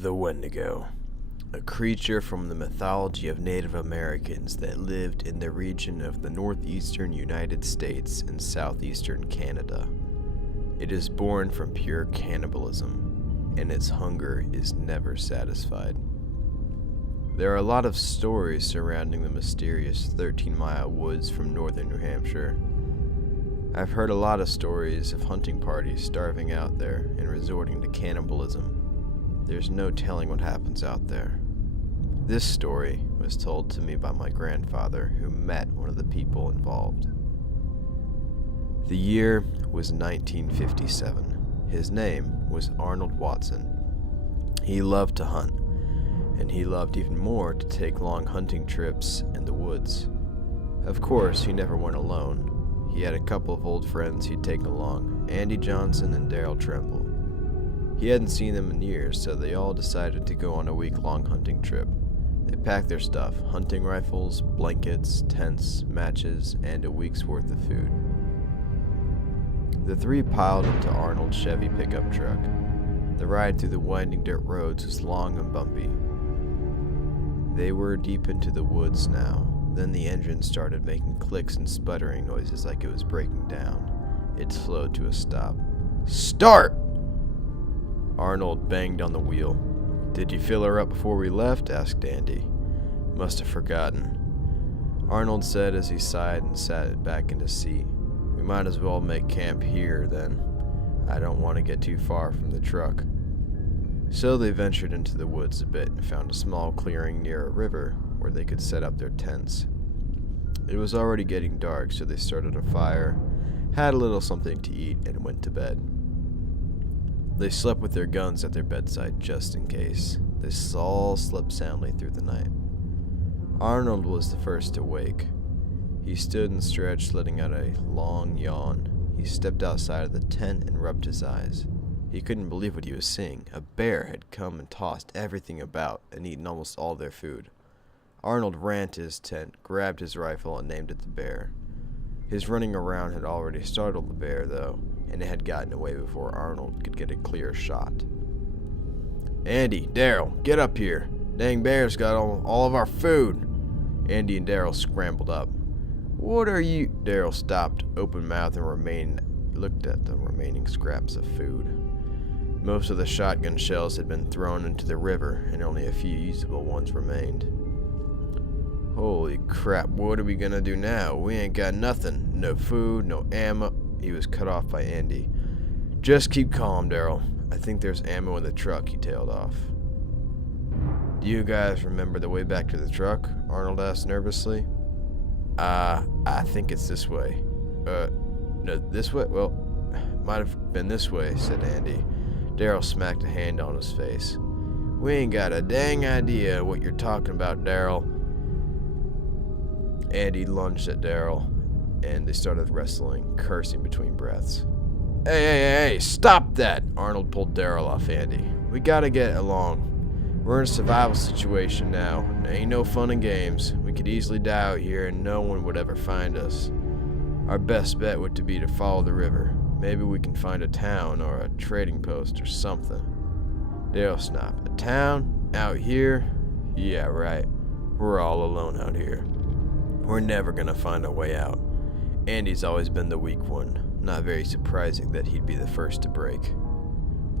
The Wendigo, a creature from the mythology of Native Americans that lived in the region of the northeastern United States and southeastern Canada. It is born from pure cannibalism, and its hunger is never satisfied. There are a lot of stories surrounding the mysterious 13-mile woods from northern New Hampshire. I've heard a lot of stories of hunting parties starving out there and resorting to cannibalism. There's no telling what happens out there. This story was told to me by my grandfather, who met one of the people involved. The year was 1957. His name was Arnold Watson. He loved to hunt, and he loved even more to take long hunting trips in the woods. Of course, he never went alone. He had a couple of old friends he'd taken along, Andy Johnson and Daryl Tremble. He hadn't seen them in years, so they all decided to go on a week-long hunting trip. They packed their stuff: hunting rifles, blankets, tents, matches, and a week's worth of food. The three piled into Arnold's Chevy pickup truck. The ride through the winding dirt roads was long and bumpy. They were deep into the woods now. Then the engine started making clicks and sputtering noises like it was breaking down. It slowed to a stop. "Start!" Arnold banged on the wheel. "Did you fill her up before we left?" asked Andy. "Must have forgotten," Arnold said as he sighed and sat back in his seat. "We might as well make camp here, then. I don't want to get too far from the truck." So they ventured into the woods a bit and found a small clearing near a river where they could set up their tents. It was already getting dark, so they started a fire, had a little something to eat, and went to bed. They slept with their guns at their bedside just in case. They all slept soundly through the night. Arnold was the first to wake. He stood and stretched, letting out a long yawn. He stepped outside of the tent and rubbed his eyes. He couldn't believe what he was seeing. A bear had come and tossed everything about and eaten almost all their food. Arnold ran to his tent, grabbed his rifle, and aimed at the bear. His running around had already startled the bear, though, and it had gotten away before Arnold could get a clear shot. "Andy, Daryl, get up here. Dang bear's got all of our food." Andy and Daryl scrambled up. "What are you—" Daryl stopped, open-mouthed, and looked at the remaining scraps of food. Most of the shotgun shells had been thrown into the river, and only a few usable ones remained. "Holy crap, what are we gonna do now? We ain't got nothing. No food, no ammo." He was cut off by Andy. "Just keep calm, Daryl. I think there's ammo in the truck," he tailed off. "Do you guys remember the way back to the truck?" Arnold asked nervously. I think it's this way." No, this way? Well, might have been this way," said Andy. Daryl smacked a hand on his face. "We ain't got a dang idea what you're talking about, Daryl." Andy lunged at Daryl, and they started wrestling, cursing between breaths. Hey, stop that!" Arnold pulled Daryl off Andy. "We gotta get along. We're in a survival situation now. There ain't no fun and games. We could easily die out here and no one would ever find us. Our best bet would be to follow the river. Maybe we can find a town or a trading post or something." Daryl snapped. "A town? Out here? Yeah, right. We're all alone out here. We're never gonna find a way out." Andy's always been the weak one. Not very surprising that he'd be the first to break.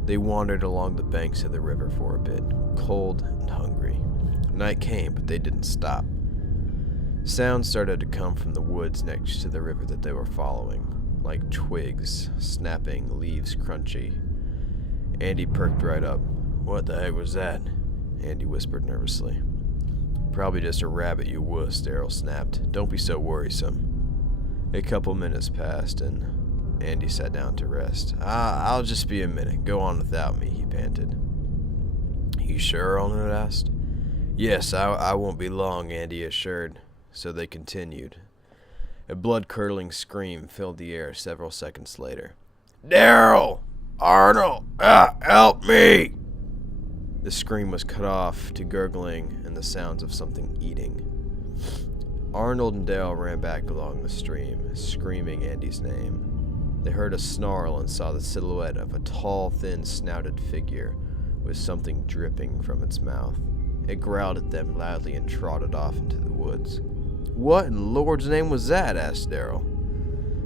They wandered along the banks of the river for a bit, cold and hungry. Night came, but they didn't stop. Sounds started to come from the woods next to the river that they were following, like twigs snapping, leaves crunchy. Andy perked right up. "What the heck was that?" Andy whispered nervously. "Probably just a rabbit, you wuss," Daryl snapped. "Don't be so worrisome." A couple minutes passed, and Andy sat down to rest. I'll just be a minute. Go on without me," he panted. "You sure?" Arnold asked. "Yes, I won't be long," Andy assured. So they continued. A blood-curdling scream filled the air several seconds later. "Daryl! Arnold! Help me!" The scream was cut off to gurgling and the sounds of something eating. Arnold and Daryl ran back along the stream, screaming Andy's name. They heard a snarl and saw the silhouette of a tall, thin-snouted figure with something dripping from its mouth. It growled at them loudly and trotted off into the woods. "What in Lord's name was that?" asked Daryl.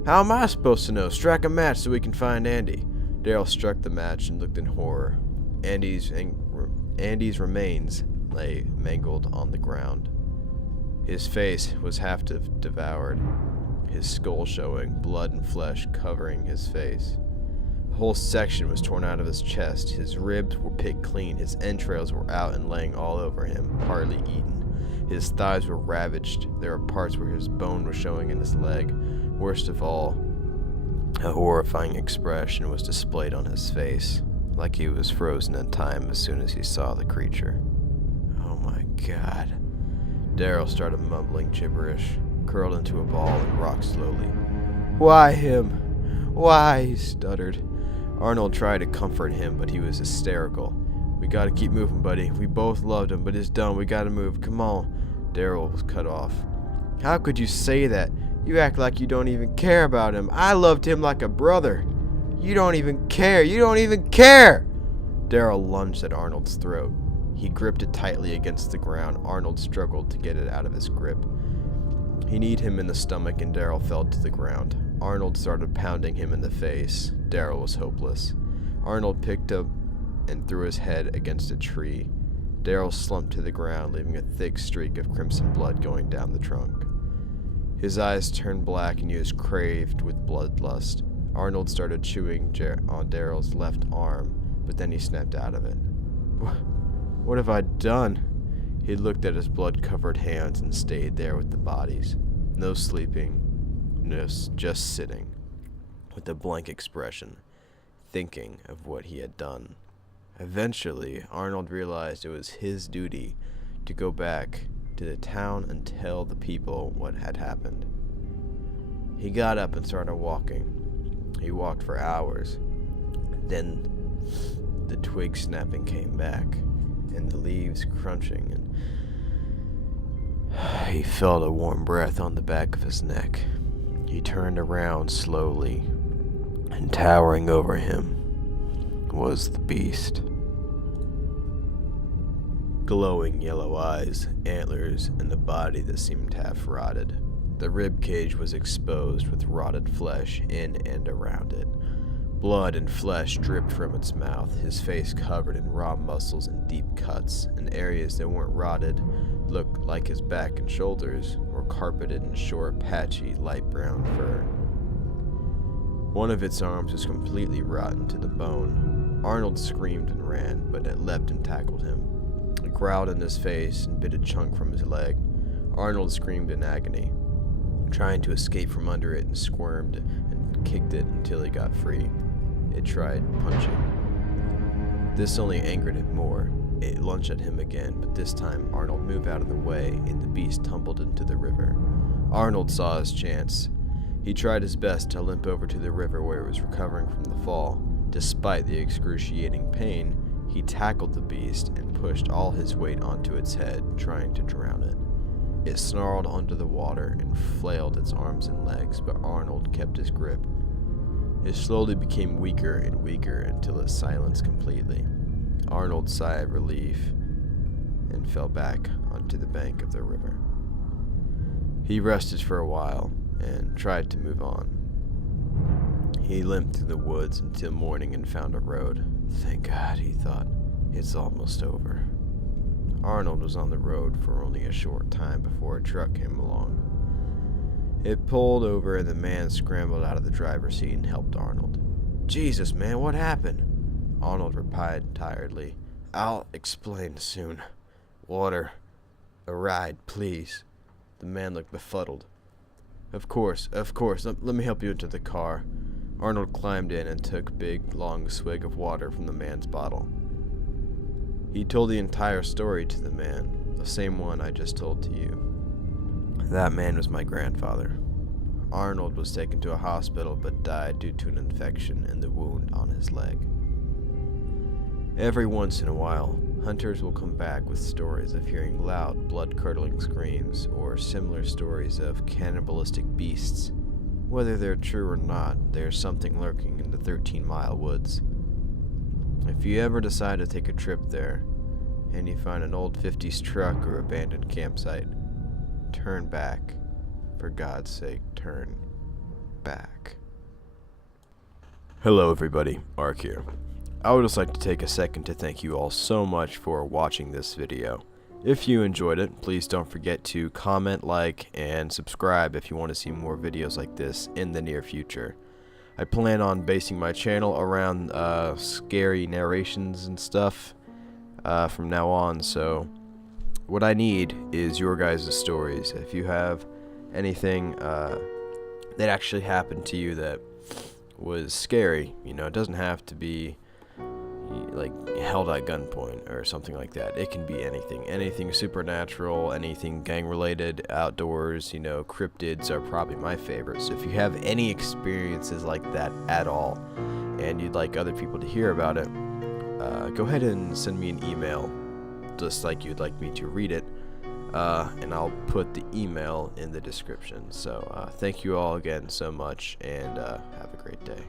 "How am I supposed to know? Strike a match so we can find Andy." Daryl struck the match and looked in horror. Andy's remains lay mangled on the ground. His face was half devoured, his skull showing, blood and flesh covering his face. A whole section was torn out of his chest. His ribs were picked clean. His entrails were out and laying all over him, partly eaten. His thighs were ravaged. There were parts where his bone was showing in his leg. Worst of all, a horrifying expression was displayed on his face, like he was frozen in time as soon as he saw the creature. "Oh my God." Daryl started mumbling gibberish, curled into a ball, and rocked slowly. "Why him? Why?" he stuttered. Arnold tried to comfort him, but he was hysterical. "We gotta keep moving, buddy. We both loved him, but it's done. We gotta move. Come on." Daryl was cut off. "How could you say that? You act like you don't even care about him. I loved him like a brother. You don't even care. You don't even care!" Daryl lunged at Arnold's throat. He gripped it tightly against the ground. Arnold struggled to get it out of his grip. He kneed him in the stomach, and Daryl fell to the ground. Arnold started pounding him in the face. Daryl was hopeless. Arnold picked up and threw his head against a tree. Daryl slumped to the ground, leaving a thick streak of crimson blood going down the trunk. His eyes turned black and he was craved with bloodlust. Arnold started chewing on Daryl's left arm, but then he snapped out of it. "What have I done?" He looked at his blood-covered hands and stayed there with the bodies. No sleeping, just sitting, with a blank expression, thinking of what he had done. Eventually, Arnold realized it was his duty to go back to the town and tell the people what had happened. He got up and started walking. He walked for hours. Then the twig snapping came back, and the leaves crunching, and he felt a warm breath on the back of his neck. He turned around slowly, and towering over him was the beast. Glowing yellow eyes, antlers, and a body that seemed half rotted. The rib cage was exposed with rotted flesh in and around it. Blood and flesh dripped from its mouth, his face covered in raw muscles and deep cuts, and areas that weren't rotted looked like his back and shoulders were carpeted in short, patchy, light brown fur. One of its arms was completely rotten to the bone. Arnold screamed and ran, but it leapt and tackled him. It growled in his face and bit a chunk from his leg. Arnold screamed in agony, trying to escape from under it, and squirmed and kicked it until he got free. It tried punching. This only angered him more. It lunged at him again, but this time Arnold moved out of the way and the beast tumbled into the river. Arnold saw his chance. He tried his best to limp over to the river where it was recovering from the fall. Despite the excruciating pain, he tackled the beast and pushed all his weight onto its head, trying to drown it. It snarled under the water and flailed its arms and legs, but Arnold kept his grip. It slowly became weaker and weaker until it silenced completely. Arnold sighed of relief and fell back onto the bank of the river. He rested for a while and tried to move on. He limped through the woods until morning and found a road. Thank God, he thought. It's almost over. Arnold was on the road for only a short time before a truck came along. It pulled over and the man scrambled out of the driver's seat and helped Arnold. "Jesus, man, what happened?" Arnold replied tiredly. "I'll explain soon. Water. A ride, please." The man looked befuddled. Of course. Let me help you into the car." Arnold climbed in and took a big, long swig of water from the man's bottle. He told the entire story to the man, the same one I just told to you. That man was my grandfather. Arnold was taken to a hospital but died due to an infection in the wound on his leg. Every once in a while, hunters will come back with stories of hearing loud, blood-curdling screams or similar stories of cannibalistic beasts. Whether they're true or not, there's something lurking in the 13-mile woods. If you ever decide to take a trip there, and you find an old 50s truck or abandoned campsite, turn back. For God's sake, turn back. Hello everybody, Ark here. I would just like to take a second to thank you all so much for watching this video. If you enjoyed it, please don't forget to comment, like, and subscribe if you want to see more videos like this in the near future. I plan on basing my channel around scary narrations and stuff from now on, so what I need is your guys' stories. If you have anything that actually happened to you that was scary, you know, it doesn't have to be like held at gunpoint or something like that. It can be anything supernatural, anything gang related, outdoors. You know, cryptids are probably my favorite. So if you have any experiences like that at all and you'd like other people to hear about it, go ahead and send me an email just like you'd like me to read it, and I'll put the email in the description. So thank you all again so much, and have a great day.